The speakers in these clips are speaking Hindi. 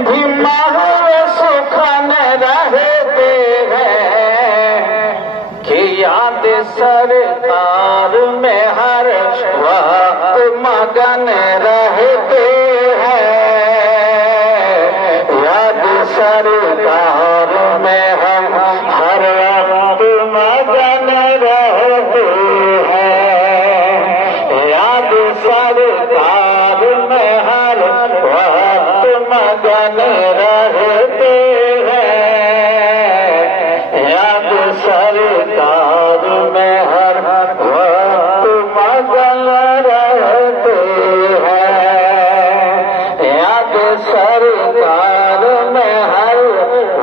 भी माहुए सुखन रहते हैं कि याद सरकार में हर वक्त मगन रहते हैं। याद सरकार में हम हर वक्त मगन रहते हैं। याद सरकार में हर वक्त मगन रहते हैं। याद सरकार में हर वक्त मगन रहते हैं। याद सरकार में हर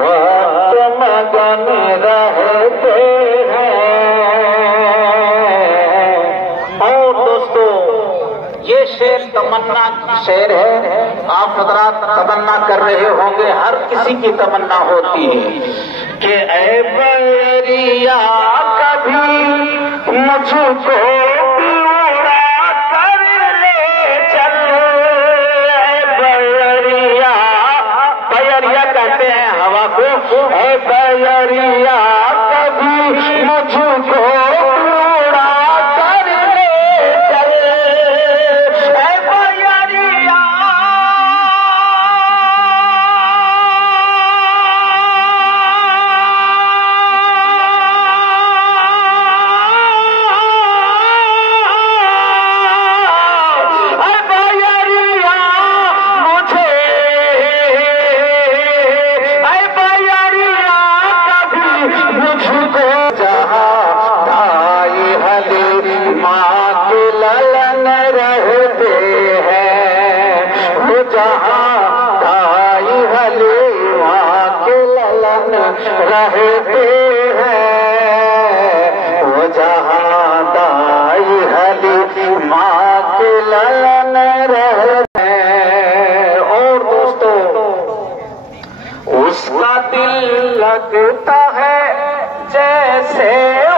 वक्त मगन रहते हैं। और दोस्तों, ये शेर तमन्ना की शेर है। आप हजरात तमन्ना कर रहे होंगे, हर किसी की तमन्ना होती है कि ऐ बैरिया कभी मुझको उड़ा कर ले चल। ऐ बैरिया, बैरिया कहते हैं हवा को। ऐ बैरिया कभी मुझको उड़ा कर ले चल। ऐ बैरिया रहते हैं। वो जहाँ दाई हली माँ के ललन रहते हैं। और दोस्तों, उसका दिल लगता है जैसे